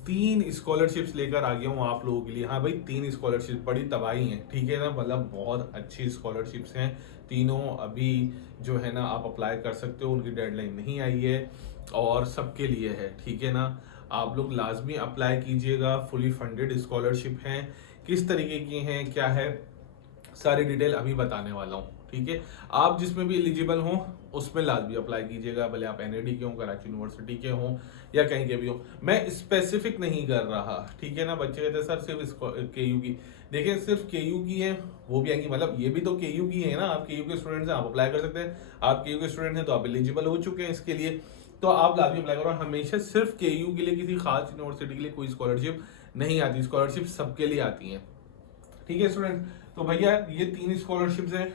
3 scholarships लेकर आ गया हूँ आप लोगों के लिए। हाँ भाई, 3 स्कॉलरशिप बड़ी तबाही हैं, ठीक है ना, मतलब बहुत अच्छी स्कॉलरशिप्स हैं तीनों। अभी जो है ना आप अप्लाई कर सकते हो, उनकी डेडलाइन नहीं आई है और सबके लिए है, ठीक है ना। आप लोग लाजमी अप्लाई कीजिएगा, फुली फंडेड स्कॉलरशिप हैं। किस तरीके की हैं, क्या है, सारी डिटेल अभी बताने वाला हूँ, ठीक है। आप जिसमें भी एलिजिबल हो उसमें लाजमी अप्लाई कीजिएगा, भले आप एनएडी के हो, कराची यूनिवर्सिटी के हो या कहीं के भी हो। मैं स्पेसिफिक नहीं कर रहा, ठीक है ना। बच्चे कहते हैं सर सिर्फ केयू की, देखिए सिर्फ केयू की है वो भी आएंगी, मतलब ये भी तो केयू की है ना। आप केयू के स्टूडेंट्स हैं, आप अप्लाई कर सकते हैं। आप केयू के स्टूडेंट हैं तो आप एलिजिबल हो चुके हैं इसके लिए, तो आप लाजमी अप्लाई करो। हमेशा सिर्फ केयू के लिए किसी खास यूनिवर्सिटी के लिए कोई स्कॉलरशिप नहीं आती, स्कॉलरशिप सबके लिए आती है, ठीक है स्टूडेंट। तो भैया ये 3 स्कॉलरशिप्स हैं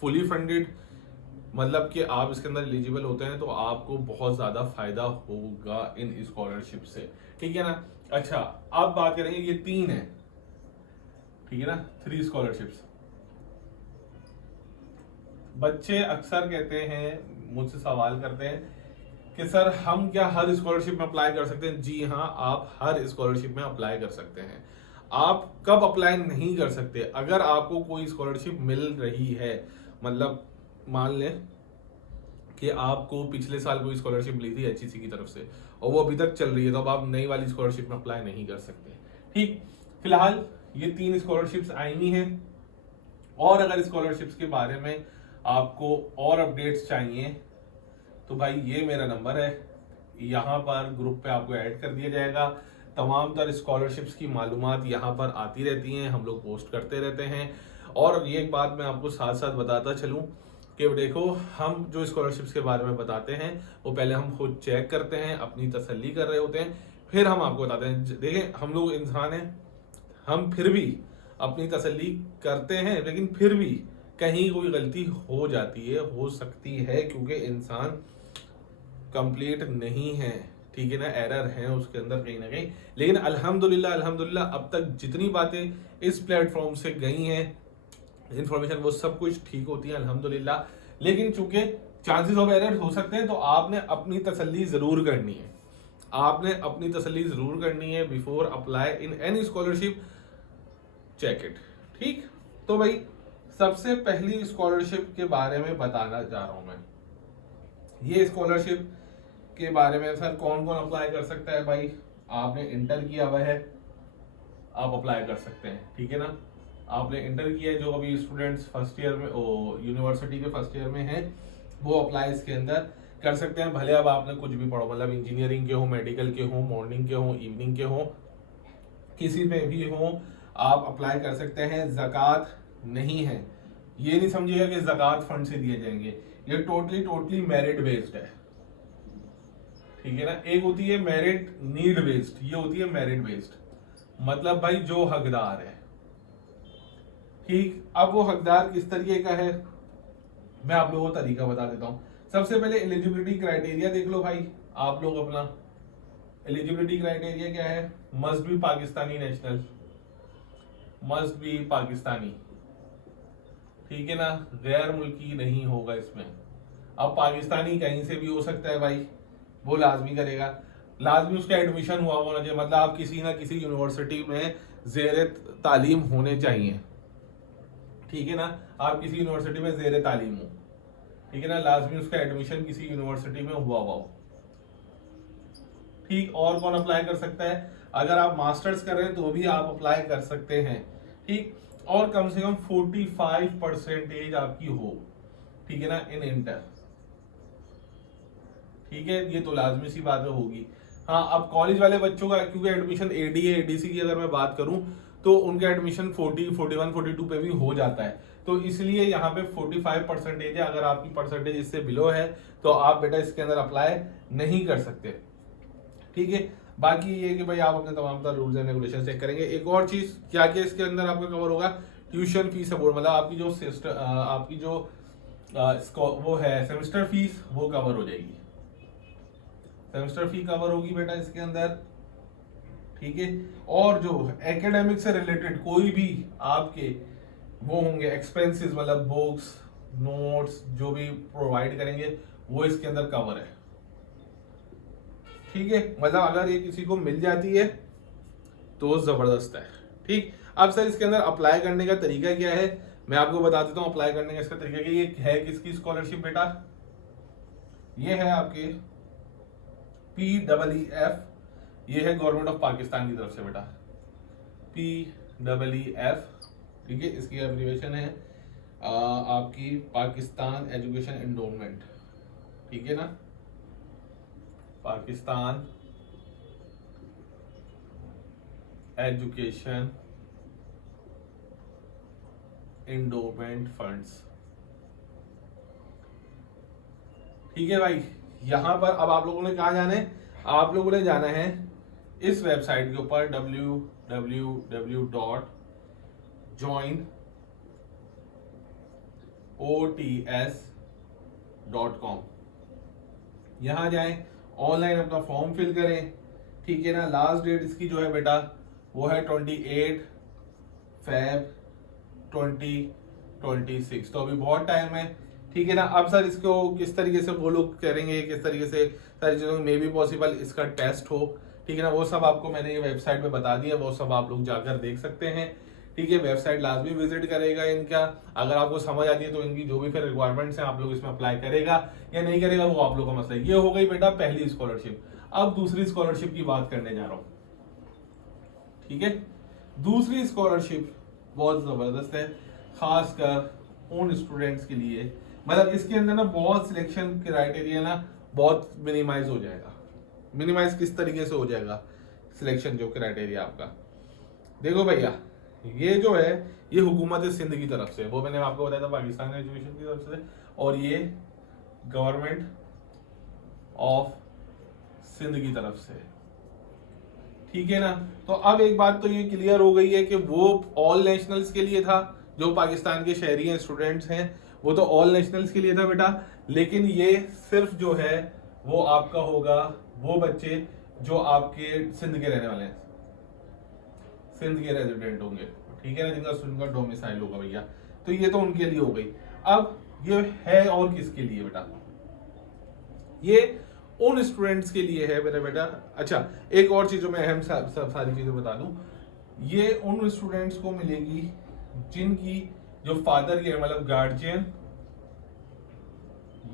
फुली फंडेड, मतलब कि आप इसके अंदर एलिजिबल होते हैं तो आपको बहुत ज्यादा फायदा होगा इन स्कॉलरशिप से, ठीक है ना। अच्छा, अब बात करेंगे, ये 3 है, ठीक है ना, 3 स्कॉलरशिप्स। बच्चे अक्सर कहते हैं, मुझसे सवाल करते हैं कि सर हम क्या हर स्कॉलरशिप में अप्लाई कर सकते हैं? जी हाँ, आप हर स्कॉलरशिप में अप्लाई कर सकते हैं। आप कब अप्लाई नहीं कर सकते? अगर आपको कोई स्कॉलरशिप मिल रही है, मतलब मान लें कि आपको पिछले साल कोई स्कॉलरशिप मिली थी एचईसी की तरफ से और वो अभी तक चल रही है, तो अब आप नई वाली स्कॉलरशिप में अप्लाई नहीं कर सकते, ठीक। फिलहाल ये 3 स्कॉलरशिप्स आई हुई हैं, और अगर स्कॉलरशिप्स के बारे में आपको और अपडेट्स चाहिए तो भाई ये मेरा नंबर है, यहाँ पर ग्रुप पे आपको ऐड कर दिया जाएगा। तमाम तर स्कॉलरशिप्स की मालूमात यहाँ पर आती रहती हैं, हम लोग पोस्ट करते रहते हैं। और ये एक बात मैं आपको साथ साथ बताता चलूँ कि देखो, हम जो स्कॉलरशिप्स के बारे में बताते हैं वो पहले हम खुद चेक करते हैं, अपनी तसल्ली कर रहे होते हैं, फिर हम आपको बताते हैं। देखिए हम लोग इंसान हैं, हम फिर भी अपनी तसल्ली करते हैं, लेकिन फिर भी कहीं कोई गलती हो जाती है, हो सकती है, क्योंकि इंसान कंप्लीट नहीं है, ठीक है ना, एरर है उसके अंदर कहीं ना कहीं। लेकिन अल्हम्दुलिल्लाह अल्हम्दुलिल्लाह अब तक जितनी बातें इस प्लेटफॉर्म से गई हैं, इंफॉर्मेशन, वो सब कुछ ठीक होती है अल्हम्दुलिल्लाह। लेकिन चूंकि चांसेस ऑफ एरर हो सकते हैं, तो आपने अपनी तसल्ली जरूर करनी है, आपने अपनी तसल्ली जरूर करनी है before apply in any scholarship, check it, ठीक। तो भाई सबसे पहली स्कॉलरशिप के बारे में बताना चाह रहा हूं मैं। ये स्कॉलरशिप के बारे में सर कौन कौन अप्लाई कर सकता है? भाई आपने इंटर किया हुआ है, आप अप्लाई कर सकते हैं, ठीक है ना। आपने इंटर किया है, जो अभी स्टूडेंट्स फर्स्ट ईयर में यूनिवर्सिटी के फर्स्ट ईयर में हैं, वो अप्लाई इसके अंदर कर सकते हैं। भले अब आपने कुछ भी पढ़ो, मतलब इंजीनियरिंग के हो, मेडिकल के हो, मॉर्निंग के हो, इवनिंग के हो, किसी में भी हो, आप अप्लाई कर सकते हैं। जक़ात नहीं है, ये नहीं समझिएगा कि जक़ात फंड से दिए जाएंगे, ये टोटली टोटली मेरिट बेस्ड है, ठीक है ना। एक होती है मेरिट नीड बेस्ड, ये होती है मेरिट बेस्ड, मतलब भाई जो हकदार है, ठीक। अब वो हकदार किस तरीके का है, मैं आप लोगों को तरीका बता देता हूं। सबसे पहले एलिजिबिलिटी क्राइटेरिया देख लो भाई, आप लोग अपना एलिजिबिलिटी क्राइटेरिया क्या है? Must be Pakistani national, must be Pakistani, ठीक है ना, गैर मुल्की नहीं होगा इसमें। अब पाकिस्तानी कहीं से भी हो सकता है भाई, वो लाजमी करेगा। लाजमी उसका एडमिशन हुआ होना चाहिए, मतलब आप किसी ना किसी यूनिवर्सिटी में जेर तालीम होने चाहिए, ठीक है ना। आप किसी यूनिवर्सिटी में जेर तालीम हो, ठीक है ना, लाजमी उसका एडमिशन किसी यूनिवर्सिटी में हुआ हुआ हो, ठीक। और कौन अप्लाई कर सकता है? अगर आप मास्टर्स कर रहे हैं तो भी आप अप्लाई कर सकते हैं, ठीक। और कम से कम 45% आपकी हो, ठीक है ना, इन इंटर, ठीक है, ये तो लाजमी सी बात होगी। हाँ, अब कॉलेज वाले बच्चों का क्योंकि एडमिशन एडीए एडीसी की अगर मैं बात करूं तो उनका एडमिशन 40 41 42 पे भी हो जाता है, तो इसलिए यहाँ पे 45% है। अगर आपकी परसेंटेज इससे बिलो है तो आप बेटा इसके अंदर अप्लाई नहीं कर सकते, ठीक है। बाकी ये कि भाई आप अपने तमाम तरह रूल्स एंड रेगुलेशन चेक करेंगे। एक और चीज क्या क्या इसके अंदर आपका कवर होगा? ट्यूशन फीस सपोर्ट, मतलब आपकी जो सिस्टर आपकी जो वो है सेमेस्टर फीस, वो कवर हो जाएगी, सेमेस्टर फी कवर होगी बेटा इसके अंदर, ठीक है। और जो एकेडमिक से रिलेटेड कोई भी आपके वो होंगे एक्सपेंसेस, मतलब बुक्स नोट्स जो भी प्रोवाइड करेंगे, वो इसके अंदर कवर है, ठीक है, मतलब अगर ये किसी को मिल जाती है तो जबरदस्त है। ठीक, अब सर इसके अंदर अप्लाई करने का तरीका क्या है, मैं आपको बता देता हूँ अप्लाई करने का इसका तरीका। कि ये है किसकी स्कॉलरशिप बेटा, ये है आपके PEEF, ये है गवर्नमेंट ऑफ पाकिस्तान की तरफ से बेटा, PEEF। ठीक है, इसकी एब्रिविएशन है आपकी पाकिस्तान एजुकेशन एंडोमेंट। ठीक है ना, पाकिस्तान एजुकेशन एंडोमेंट फंड्स। ठीक है भाई, यहां पर अब आप लोगों ने कहा जाना है, आप लोगों ने जाना है इस वेबसाइट के ऊपर www.joinots.com। यहां जाएं, ऑनलाइन अपना फॉर्म फिल करें। ठीक है ना, लास्ट डेट इसकी जो है बेटा वो है 28 Feb 2026, तो अभी बहुत टाइम है। ठीक है ना, अब सर इसको किस तरीके से वो लोग करेंगे, किस तरीके से सारी चीज़ों में भी पॉसिबल इसका टेस्ट हो, ठीक है ना, वो सब आपको मैंने ये वेबसाइट पे बता दिया, वो सब आप लोग जाकर देख सकते हैं। ठीक है, वेबसाइट लाजमी विजिट करेगा इनका, अगर आपको समझ आती है तो इनकी जो भी फिर रिक्वायरमेंट्स हैं आप लोग इसमें अप्लाई करेगा या नहीं करेगा वो आप लोग का मसला है। ये हो गई बेटा पहली स्कॉलरशिप। अब दूसरी स्कॉलरशिप की बात करने जा रहा हूँ। ठीक है, दूसरी स्कॉलरशिप बहुत जबरदस्त है, खासकर उन स्टूडेंट्स के लिए, मतलब इसके अंदर ना बहुत सिलेक्शन क्राइटेरिया ना बहुत मिनिमाइज हो जाएगा। मिनिमाइज किस तरीके से हो जाएगा सिलेक्शन जो क्राइटेरिया आपका, देखो भैया ये जो है ये हुकूमत सिंध की तरफ से, वो मैंने आपको बताया था पाकिस्तान एजुकेशन की तरफ से, और ये गवर्नमेंट ऑफ सिंध की तरफ से। ठीक है ना, तो अब एक बात तो ये क्लियर हो गई है कि वो ऑल नेशनल्स के लिए था, जो पाकिस्तान के शहरी हैं स्टूडेंट्स हैं वो तो ऑल नेशनल्स के लिए था बेटा, लेकिन ये सिर्फ जो है वो आपका होगा वो बच्चे जो आपके सिंध के रहने वाले हैं, सिंध के रेजिडेंट होंगे। ठीक है ना, जिनका उनका डोमिसाइल होगा भैया, तो ये तो उनके लिए हो गई। अब ये है और किसके लिए बेटा, ये उन स्टूडेंट्स के लिए है मेरा बेटा। अच्छा, एक और चीज जो मैं अहम सारी चीजें बता दूं, ये उन स्टूडेंट्स को मिलेगी जिनकी जो फादर की मतलब गार्जियन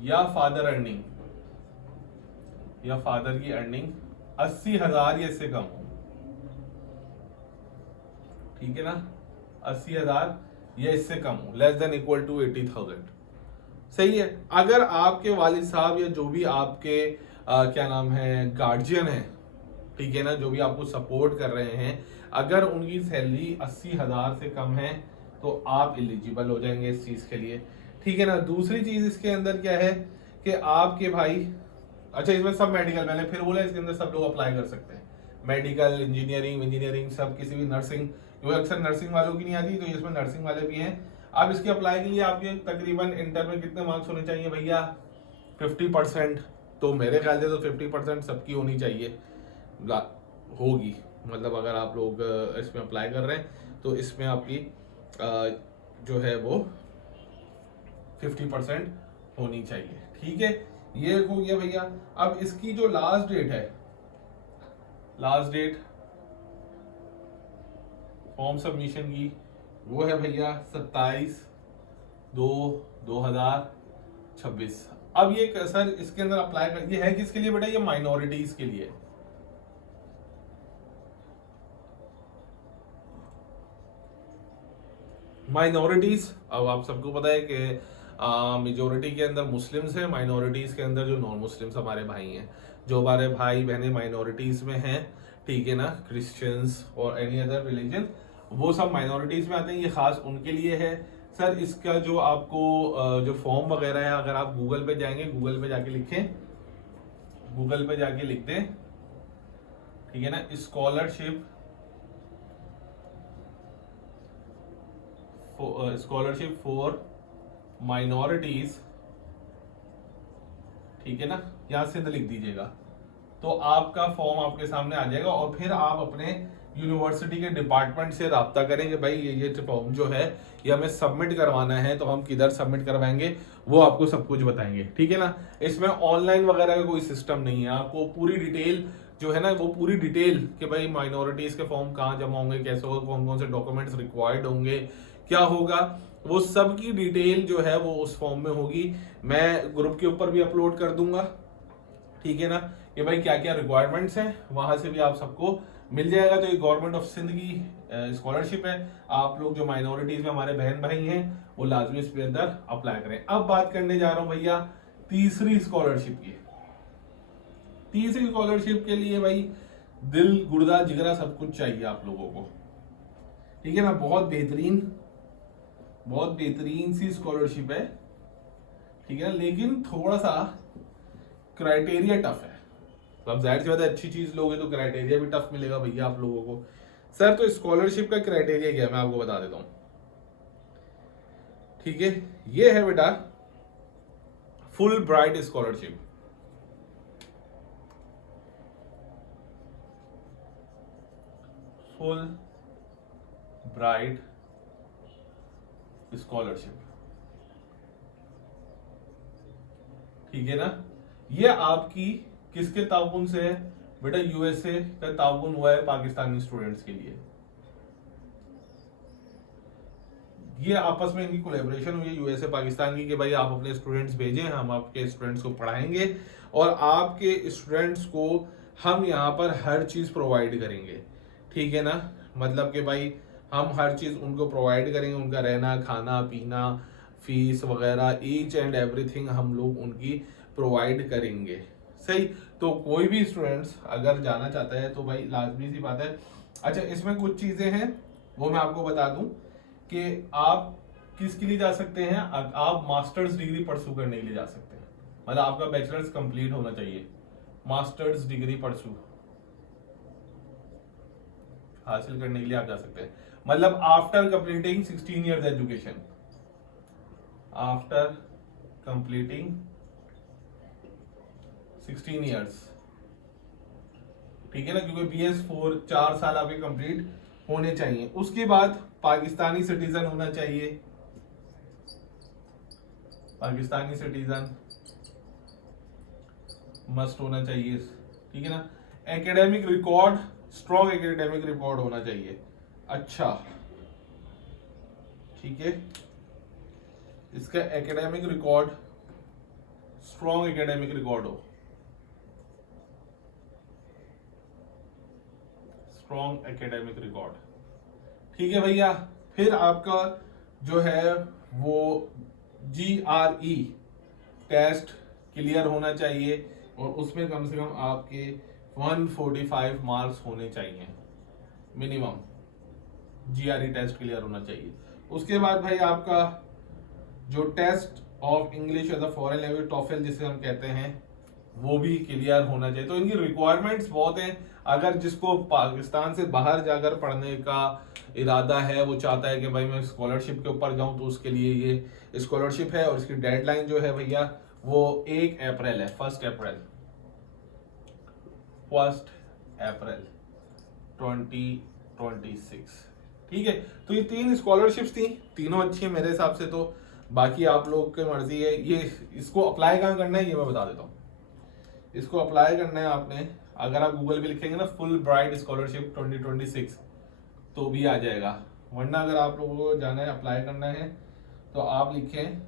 या फादर की अर्निंग 80,000 या इससे कम हो। ठीक है ना, 80,000 या इससे कम हो, लेस देन इक्वल टू 80,000। सही है, अगर आपके वालिद साहब या जो भी आपके क्या नाम है गार्जियन है, ठीक है ना, जो भी आपको सपोर्ट कर रहे हैं, अगर उनकी सैलरी 80,000 से कम है तो आप एलिजिबल हो जाएंगे इस चीज के लिए। ठीक है ना, दूसरी चीज इसके अंदर क्या है कि आपके भाई, अच्छा इसमें सब मेडिकल, मैंने फिर बोला इसके अंदर सब लोग अप्लाई कर सकते हैं, मेडिकल इंजीनियरिंग सब, किसी भी नर्सिंग, क्योंकि अक्सर नर्सिंग वालों की नहीं आती तो इसमें नर्सिंग वाले भी हैं। अब इसके अप्लाई के लिए आपके तकरीबन इंटर में कितने मार्क्स होने चाहिए भैया, 50%, तो मेरे ख्याल से तो 50% सबकी होनी चाहिए होगी, मतलब अगर आप लोग इसमें अप्लाई कर रहे हैं तो इसमें आपकी जो है वो 50% होनी चाहिए। ठीक है, ये हो गया भैया। अब इसकी जो लास्ट डेट है, लास्ट डेट फॉर्म सबमिशन की वो है भैया 27/2/2026। अब ये सर इसके अंदर अप्लाई कर, ये है किसके लिए बेटा, ये माइनॉरिटीज के लिए। माइनॉरिटीज, अब आप सबको पता है कि मेजोरिटी के अंदर मुस्लिम्स हैं, माइनॉरिटीज के अंदर जो नॉन मुस्लिम्स हमारे भाई हैं, जो हमारे भाई बहनें माइनॉरिटीज में हैं, ठीक है ना, क्रिश्चियंस और एनी अदर रिलीजन, वो सब माइनॉरिटीज में आते हैं, ये खास उनके लिए है। सर इसका जो आपको जो फॉर्म वगैरह है, अगर आप गूगल पे जाएंगे, गूगल पे जाके लिखें, गूगल पे जाके लिख दें, ठीक है ना, स्कॉलरशिप फॉर माइनॉरिटीज, ठीक है ना, यहां सिंध लिख दीजिएगा, तो आपका फॉर्म आपके सामने आ जाएगा और फिर आप अपने यूनिवर्सिटी के डिपार्टमेंट से राब्ता करें कि भाई ये फॉर्म जो है ये हमें सबमिट करवाना है, तो हम किधर सबमिट करवाएंगे वो आपको सब कुछ बताएंगे, ठीक है ना। इसमें ऑनलाइन वगैरह का कोई सिस्टम नहीं है, आपको पूरी डिटेल जो है ना वो पूरी डिटेल कि भाई माइनॉरिटीज के फॉर्म कहाँ जमा होंगे, कैसे होगा, कौन कौन से डॉक्यूमेंट्स रिक्वायर्ड होंगे, क्या होगा, वो सब की डिटेल जो है वो उस फॉर्म में होगी। मैं ग्रुप के ऊपर भी अपलोड कर दूंगा, ठीक है ना, कि भाई क्या क्या रिक्वायरमेंट्स हैं, वहां से भी आप सबको मिल जाएगा। तो ये गवर्नमेंट ऑफ सिंध की स्कॉलरशिप है, आप लोग जो माइनॉरिटीज में हमारे बहन भाई हैं वो लाजमी इसके अंदर अप्लाई करें। अब बात करने जा रहा हूं भैया तीसरी स्कॉलरशिप की। तीसरी स्कॉलरशिप के लिए भाई दिल गुर्दा जिगरा सब कुछ चाहिए आप लोगों को, ठीक है ना। बहुत बेहतरीन सी स्कॉलरशिप है, ठीक है ना, लेकिन थोड़ा सा क्राइटेरिया टफ है। अब जाहिर सी बात है अच्छी चीज लोगे तो क्राइटेरिया भी टफ मिलेगा भैया आप लोगों को। सर तो स्कॉलरशिप का क्राइटेरिया क्या है मैं आपको बता देता हूं, ठीक है। ये है बेटा full bright scholarship. Full bright scholarship, ठीक है ना। ये आपकी किसके ताउन से है बेटा, यूएसए का ताउन हुआ है पाकिस्तानी स्टूडेंट्स के लिए। ये आपस में इनकी कोलैबोरेशन हुई है यूएसए पाकिस्तान की कि भाई आप अपने स्टूडेंट्स भेजें, हम आपके स्टूडेंट्स को पढ़ाएंगे और आपके स्टूडेंट्स को हम यहाँ पर हर चीज प्रोवाइड करेंगे, ठीक है ना। मतलब कि भाई हम हर चीज उनको प्रोवाइड करेंगे, उनका रहना खाना पीना फीस वगैरह ईच एंड एवरीथिंग हम लोग उनकी प्रोवाइड करेंगे, सही। तो कोई भी स्टूडेंट्स अगर जाना चाहता है तो भाई लाजमी सी बात है। अच्छा इसमें कुछ चीजें हैं वो मैं आपको बता दूं कि आप किसके लिए जा सकते हैं, आप मास्टर्स डिग्री परसू करने के लिए जा सकते हैं, मतलब आपका बैचलर्स कंप्लीट होना चाहिए, मास्टर्स डिग्री परसू हासिल करने के लिए आप जा सकते हैं। मतलब after completing 16 years education, after completing 16 years, ठीक है ना, क्योंकि BS4 4 साल आपके कंप्लीट होने चाहिए। उसके बाद पाकिस्तानी सिटीजन होना चाहिए, पाकिस्तानी सिटीजन मस्ट होना चाहिए, ठीक है ना। Academic record, strong academic record होना चाहिए, अच्छा, ठीक है। इसका academic record strong academic record हो, स्ट्रॉन्ग एकेडमिक रिकॉर्ड, ठीक है भैया। फिर आपका जो है वो GRE टेस्ट क्लियर होना चाहिए और उसमें कम से कम आपके 145 मार्क्स होने चाहिए मिनिमम, GRE टेस्ट क्लियर होना चाहिए। उसके बाद भाई आपका जो test of English as a foreign language TOEFL जिसे हम कहते हैं वो भी क्लियर होना चाहिए। तो इनकी रिक्वायरमेंट्स बहुत हैं। अगर जिसको पाकिस्तान से बाहर जाकर पढ़ने का इरादा है, वो चाहता है कि भाई मैं स्कॉलरशिप के ऊपर जाऊं, तो उसके लिए ये स्कॉलरशिप है और इसकी डेडलाइन जो है भैया वो 1 अप्रैल है, 1 अप्रैल 2026, ठीक है। तो ये 3 स्कॉलरशिप्स थी, तीनों अच्छी है मेरे हिसाब से। तो बाकी आप लोग की मर्जी है। ये इसको अप्लाई कहाँ करना है ये मैं बता देता हूँ। इसको अप्लाई करना है आपने, अगर आप गूगल पे लिखेंगे ना फुल ब्राइट स्कॉलरशिप 2026 तो भी आ जाएगा, वरना अगर आप लोगों को जाना है अप्लाई करना है तो आप लिखें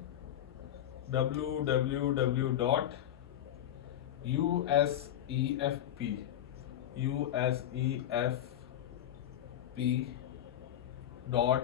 www.usefp.org।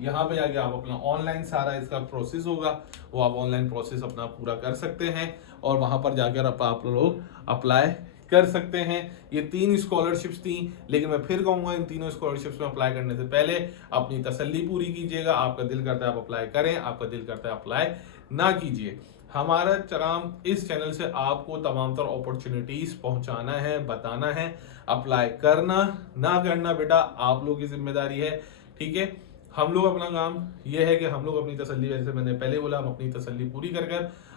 यहाँ पे जाके आप अपना ऑनलाइन सारा इसका प्रोसेस होगा, वो आप ऑनलाइन प्रोसेस अपना पूरा कर सकते हैं और वहां पर जाकर आप लोग अप्लाई कर सकते हैं। ये 3 स्कॉलरशिप्स थी, लेकिन मैं फिर कहूंगा इन तीनों स्कॉलरशिप्स में अप्लाई करने से पहले अपनी तसल्ली पूरी कीजिएगा। आपका दिल करता है आप अप्लाई करें, आपका दिल करता है अप्लाई ना कीजिए। हमारा काम इस चैनल से आपको तमाम तर अपॉर्चुनिटीज पहुंचाना है, बताना है। अप्लाई करना ना करना बेटा आप लोग की जिम्मेदारी है, ठीक है। हम लोग अपना काम यह है कि हम लोग अपनी तसल्ली, जैसे मैंने पहले बोला, हम अपनी तसल्ली पूरी कर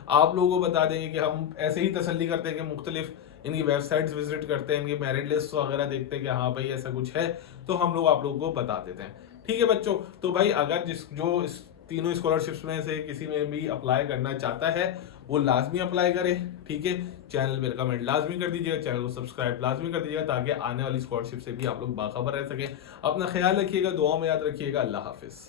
आप लोगों को बता देंगे कि हम ऐसे ही तसल्ली करते हैं कि मुख्तलिफ इनकी वेबसाइट्स विजिट करते हैं, इनकी मेरिट लिस्ट वगैरह देखते हैं कि हाँ भाई ऐसा कुछ है, तो हम लोग आप लोगों को बता देते हैं। ठीक है बच्चों, तो भाई अगर जो इस तीनों स्कॉलरशिप्स में से किसी में भी अप्लाई करना चाहता है वो लाजमी अप्लाई करे। ठीक है, चैनल पे कमेंट लाजमी कर दीजिएगा, चैनल को सब्सक्राइब लाजमी कर दीजिएगा ताकि आने वाली स्कॉलरशिप से भी आप लोग बाखबर रह सकें। अपना ख्याल रखिएगा, दुआ में याद रखिएगा। अल्लाह हाफिज़।